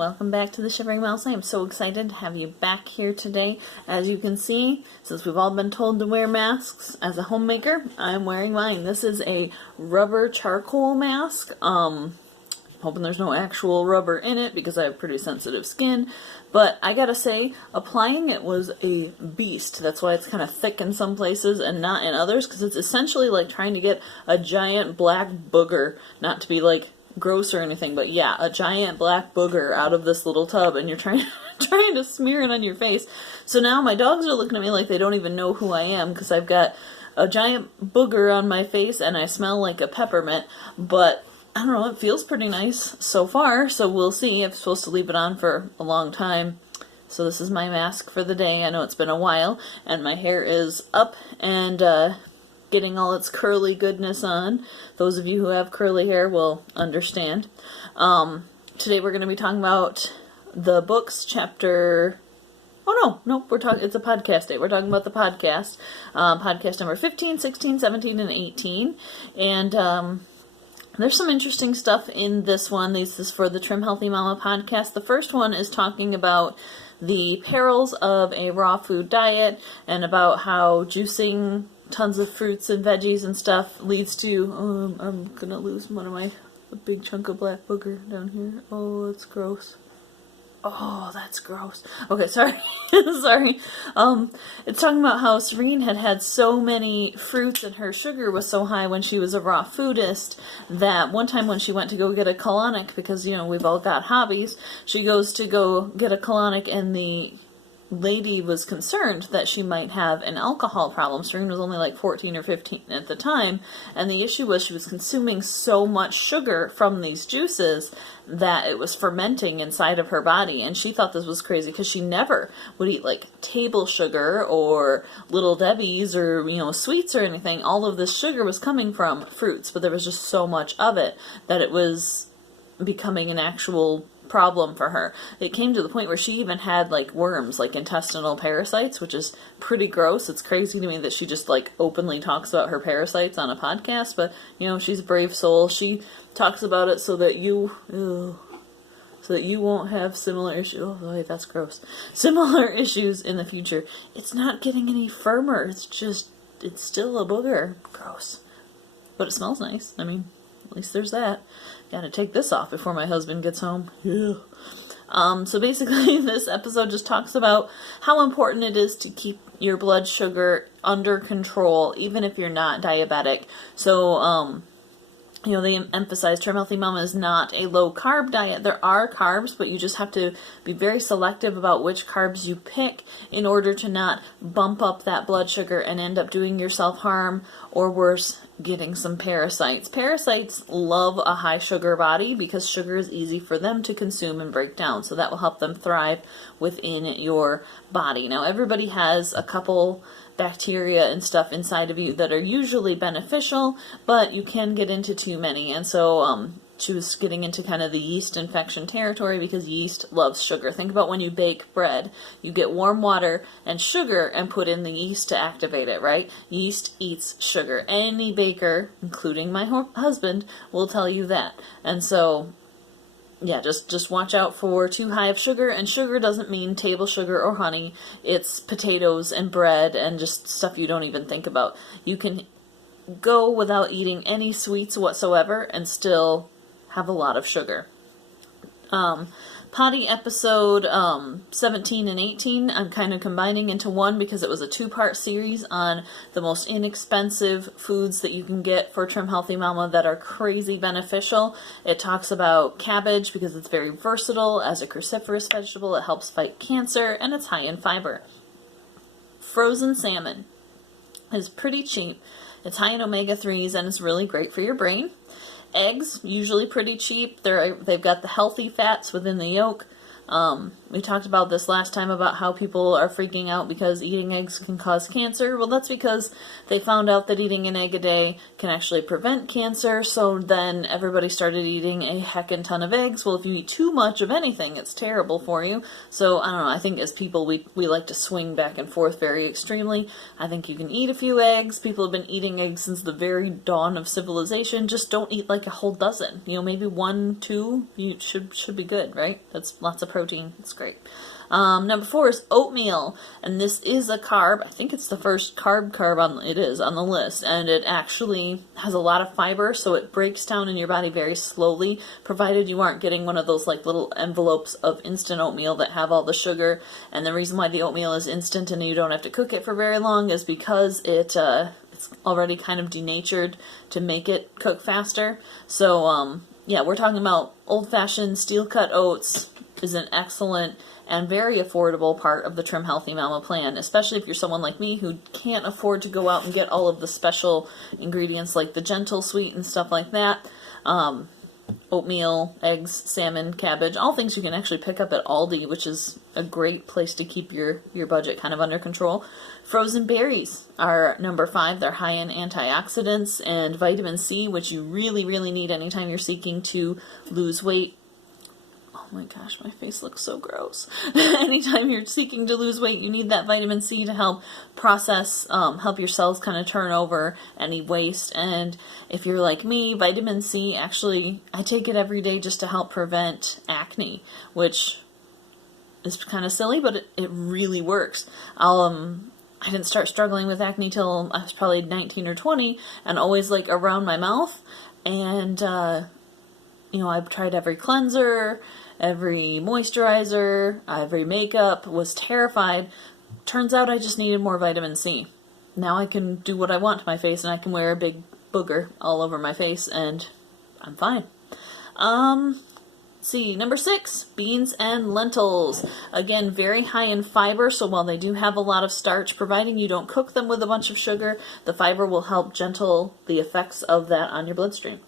welcome back to the Shivering Mouse. I am so excited to have you back here today. As you can see, since we've all been told to wear masks, as a homemaker, I'm wearing mine. This is a rubber charcoal mask. Hoping there's no actual rubber in it because I have pretty sensitive skin. But I gotta say, applying it was a beast. That's why it's kind of thick in some places and not in others, because it's essentially like trying to get a giant black booger, not to be like gross or anything, but yeah, a giant black booger out of this little tub, and you're trying to smear it on your face. So now my dogs are looking at me like they don't even know who I am, because I've got a giant booger on my face and I smell like a peppermint, but I don't know, it feels pretty nice so far, so we'll see. I'm supposed to leave it on for a long time. So this is my mask for the day. I know it's been a while, and my hair is up and getting all its curly goodness on. Those of you who have curly hair will understand. Today we're going to be talking about the books, chapter... Oh, no, it's a podcast day. We're talking about the podcast. Podcast number 15, 16, 17, and 18. And there's some interesting stuff in this one. This is for the Trim Healthy Mama podcast. The first one is talking about the perils of a raw food diet and about how juicing tons of fruits and veggies and stuff leads to, I'm gonna lose a big chunk of black booger down here. Oh, that's gross. Oh, that's gross. Okay, sorry. Sorry. It's talking about how Serene had so many fruits and her sugar was so high when she was a raw foodist that one time when she went to go get a colonic, because, you know, we've all got hobbies, she goes to go get a colonic and the lady was concerned that she might have an alcohol problem. Serene was only like 14 or 15 at the time, and the issue was she was consuming so much sugar from these juices that it was fermenting inside of her body, and she thought this was crazy because she never would eat like table sugar or Little Debbie's or, you know, sweets or anything. All of this sugar was coming from fruits, but there was just so much of it that it was becoming an actual problem for her. It came to the point where she even had like worms, like intestinal parasites, which is pretty gross. It's crazy to me that she just like openly talks about her parasites on a podcast, but you know, she's a brave soul. She talks about it so that you won't have similar issues. Oh, wait, that's gross. Similar issues in the future. It's not getting any firmer. It's still a booger. Gross. But it smells nice. I mean, at least there's that. Gotta take this off before my husband gets home. Yeah. So basically this episode just talks about how important it is to keep your blood sugar under control, even if you're not diabetic. So, you know, they emphasize Trim Healthy Mama is not a low-carb diet. There are carbs, but you just have to be very selective about which carbs you pick in order to not bump up that blood sugar and end up doing yourself harm, or worse, getting some parasites. Parasites love a high-sugar body because sugar is easy for them to consume and break down, so that will help them thrive within your body. Now, everybody has a couple bacteria and stuff inside of you that are usually beneficial, but you can get into too many, and so she was getting into kind of the yeast infection territory because yeast loves sugar. Think about when you bake bread. You get warm water and sugar and put in the yeast to activate it, right? Yeast eats sugar. Any baker, including my husband, will tell you that. And so yeah, just watch out for too high of sugar, and sugar doesn't mean table sugar or honey. It's potatoes and bread and just stuff you don't even think about. You can go without eating any sweets whatsoever and still have a lot of sugar. Potty episode 17 and 18, I'm kind of combining into one because it was a two-part series on the most inexpensive foods that you can get for Trim Healthy Mama that are crazy beneficial. It talks about cabbage because it's very versatile as a cruciferous vegetable. It helps fight cancer, and it's high in fiber. Frozen salmon is pretty cheap. It's high in omega-3s, and it's really great for your brain. Eggs, usually pretty cheap. They've got the healthy fats within the yolk. We talked about this last time about how people are freaking out because eating eggs can cause cancer. Well, that's because they found out that eating an egg a day can actually prevent cancer, so then everybody started eating a heckin' ton of eggs. Well, if you eat too much of anything, it's terrible for you. So, I don't know, I think as people, we like to swing back and forth very extremely. I think you can eat a few eggs. People have been eating eggs since the very dawn of civilization. Just don't eat like a whole dozen. You know, maybe 1, 2, you should be good, right? That's lots of protein. It's great. Number 4 is oatmeal, and this is a carb. I think it's the first carb on the list, and it actually has a lot of fiber, so it breaks down in your body very slowly, provided you aren't getting one of those like little envelopes of instant oatmeal that have all the sugar. And the reason why the oatmeal is instant and you don't have to cook it for very long is because it's already kind of denatured to make it cook faster. So yeah, we're talking about old-fashioned steel-cut oats is an excellent and very affordable part of the Trim Healthy Mama plan, especially if you're someone like me who can't afford to go out and get all of the special ingredients like the Gentle Sweet and stuff like that. Oatmeal, eggs, salmon, cabbage, all things you can actually pick up at Aldi, which is a great place to keep your budget kind of under control. Frozen berries are number 5. They're high in antioxidants and vitamin C, which you really, really need anytime you're seeking to lose weight. Oh my gosh, my face looks so gross. Anytime you're seeking to lose weight, you need that vitamin C to help process, help your cells kind of turn over any waste. And if you're like me, vitamin C, actually, I take it every day just to help prevent acne, which is kind of silly, but it really works. I didn't start struggling with acne till I was probably 19 or 20, and always like around my mouth. And, you know, I've tried every cleanser, every moisturizer, every makeup, was terrified. Turns out I just needed more vitamin C. Now I can do what I want to my face, and I can wear a big booger all over my face, and I'm fine. See, number 6, beans and lentils. Again, very high in fiber, so while they do have a lot of starch, providing you don't cook them with a bunch of sugar, the fiber will help gentle the effects of that on your bloodstream.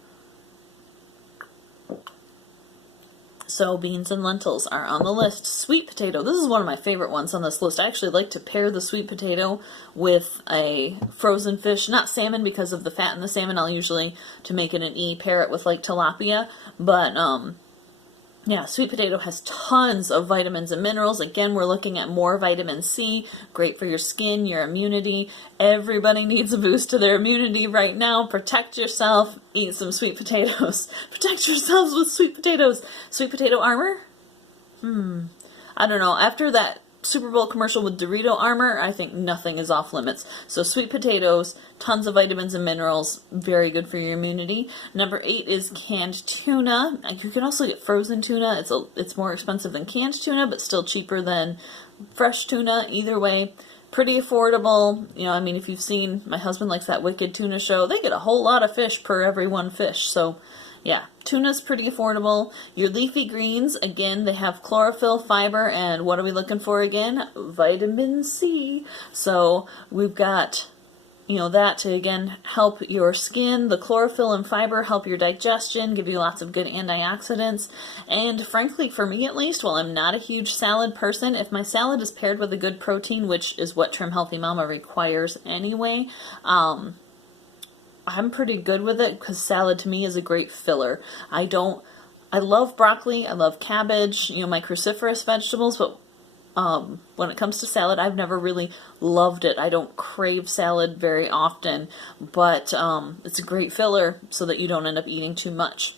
So beans and lentils are on the list. Sweet potato. This is one of my favorite ones on this list. I actually like to pair the sweet potato with a frozen fish. Not salmon because of the fat in the salmon. I'll usually, to make it an E, pair it with like tilapia. But yeah, sweet potato has tons of vitamins and minerals. Again, we're looking at more vitamin C, great for your skin, your immunity. Everybody needs a boost to their immunity right now. Protect yourself, eat some sweet potatoes. Protect yourselves with sweet potatoes. Sweet potato armor? I don't know. After that Super Bowl commercial with Dorito armor, I think nothing is off limits. So sweet potatoes, tons of vitamins and minerals, very good for your immunity. Number 8 is canned tuna. You can also get frozen tuna. It's more expensive than canned tuna, but still cheaper than fresh tuna. Either way, pretty affordable. You know, I mean, if you've seen, my husband likes that Wicked Tuna show. They get a whole lot of fish per every one fish. So yeah, tuna's pretty affordable. Your leafy greens, again, they have chlorophyll, fiber, and what are we looking for again? Vitamin C. So we've got, you know, that to, again, help your skin. The chlorophyll and fiber help your digestion, give you lots of good antioxidants. And frankly, for me at least, while I'm not a huge salad person, if my salad is paired with a good protein, which is what Trim Healthy Mama requires anyway, I'm pretty good with it because salad to me is a great filler. I love broccoli, I love cabbage, you know, my cruciferous vegetables, but when it comes to salad, I've never really loved it. I don't crave salad very often, but it's a great filler so that you don't end up eating too much.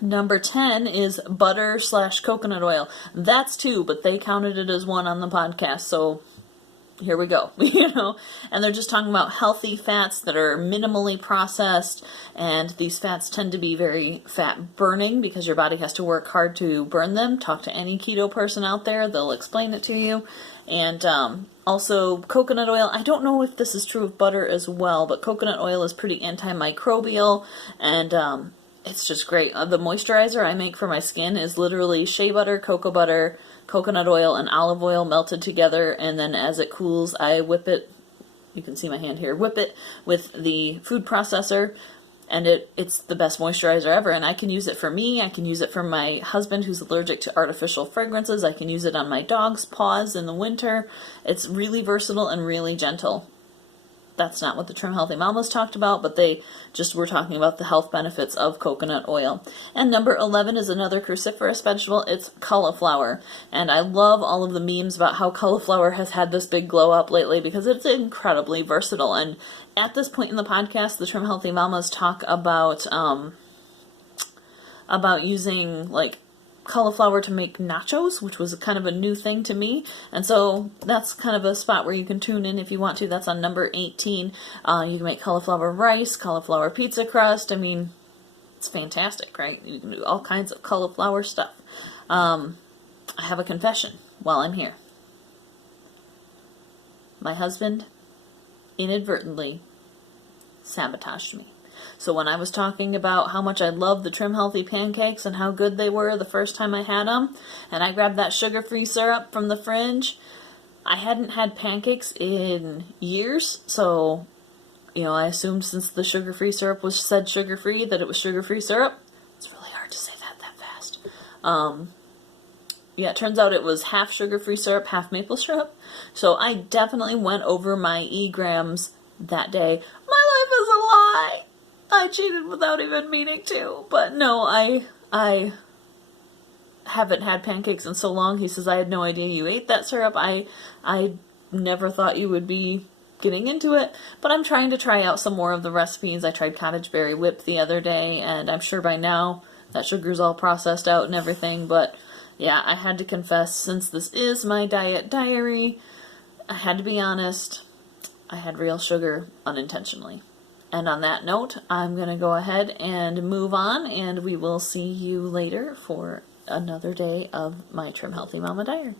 Number 10 is butter / coconut oil. That's 2, but they counted it as 1 on the podcast, so here we go, you know, and they're just talking about healthy fats that are minimally processed, and these fats tend to be very fat burning because your body has to work hard to burn them. Talk to any keto person out there, they'll explain it to you. And also coconut oil, I don't know if this is true of butter as well, but coconut oil is pretty antimicrobial, and it's just great. The moisturizer I make for my skin is literally shea butter, cocoa butter, coconut oil, and olive oil melted together, and then as it cools, I whip it, you can see my hand here, whip it with the food processor, and it's the best moisturizer ever. And I can use it for me, I can use it for my husband who's allergic to artificial fragrances, I can use it on my dog's paws in the winter. It's really versatile and really gentle. That's not what the Trim Healthy Mamas talked about, but they just were talking about the health benefits of coconut oil. And number 11 is another cruciferous vegetable. It's cauliflower. And I love all of the memes about how cauliflower has had this big glow up lately because it's incredibly versatile. And at this point in the podcast, the Trim Healthy Mamas talk about using like cauliflower to make nachos, which was kind of a new thing to me, and so that's kind of a spot where you can tune in if you want to. That's on number 18. You can make cauliflower rice, cauliflower pizza crust. I mean, it's fantastic, right? You can do all kinds of cauliflower stuff. I have a confession while I'm here. My husband inadvertently sabotaged me. So when I was talking about how much I love the Trim Healthy pancakes and how good they were the first time I had them, and I grabbed that sugar-free syrup from the fridge, I hadn't had pancakes in years, so, I assumed since the sugar-free syrup said sugar-free that it was sugar-free syrup. It's really hard to say that fast. It turns out it was half sugar-free syrup, half maple syrup, so I definitely went over my E-grams that day. My life is a lie! I cheated without even meaning to, but no, I haven't had pancakes in so long. He says, I had no idea you ate that syrup. I never thought you would be getting into it, but I'm trying to try out some more of the recipes. I tried cottage berry whip the other day, and I'm sure by now that sugar's all processed out and everything, but yeah, I had to confess, since this is my diet diary, I had to be honest, I had real sugar unintentionally. And on that note, I'm going to go ahead and move on, and we will see you later for another day of my Trim Healthy Mama Diary.